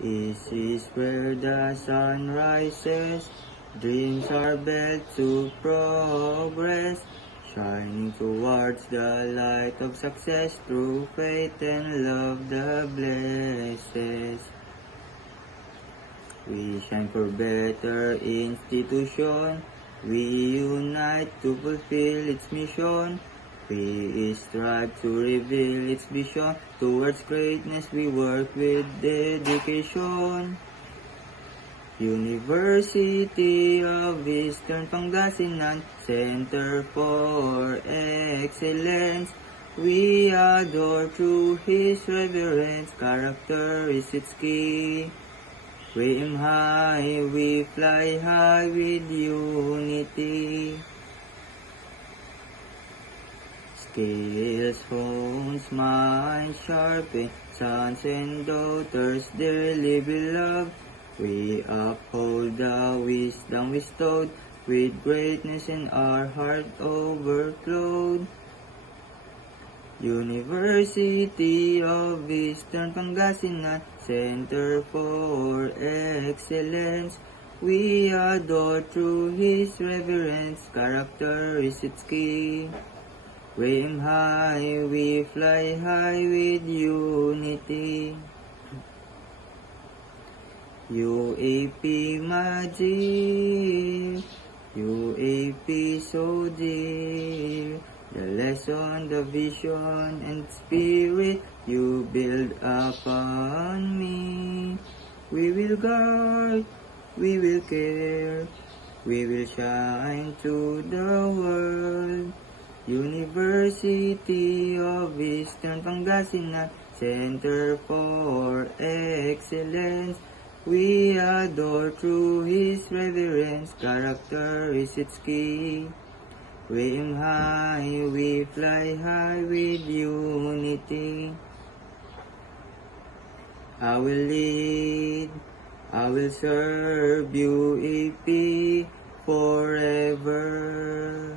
This is where the sun rises, dreams are built to progress, shining towards the light of success through faith and love the blesses. We shine for better institution, we unite to fulfill its mission. We strive to reveal its vision, towards greatness we work with dedication. University of Eastern Pangasinan, Center for Excellence. We adore through His reverence, character is its key. We aim high, we fly high with unity. Skills, hones, minds sharpen, sons and daughters dearly beloved. We uphold the wisdom bestowed, with greatness in our heart overflowed. University of Eastern Pangasinan, Center for Excellence. We adore through His reverence, character is its key. We aim high, we fly high with unity. UAP magic, UAP so dear. The lesson, the vision, and spirit you build upon me. We will guard, we will care, we will shine to the world. University of Eastern Pangasinan, Center for Excellence. We adore through His reverence, character is its key. We aim high, we fly high with unity. I will lead, I will serve UAP forever.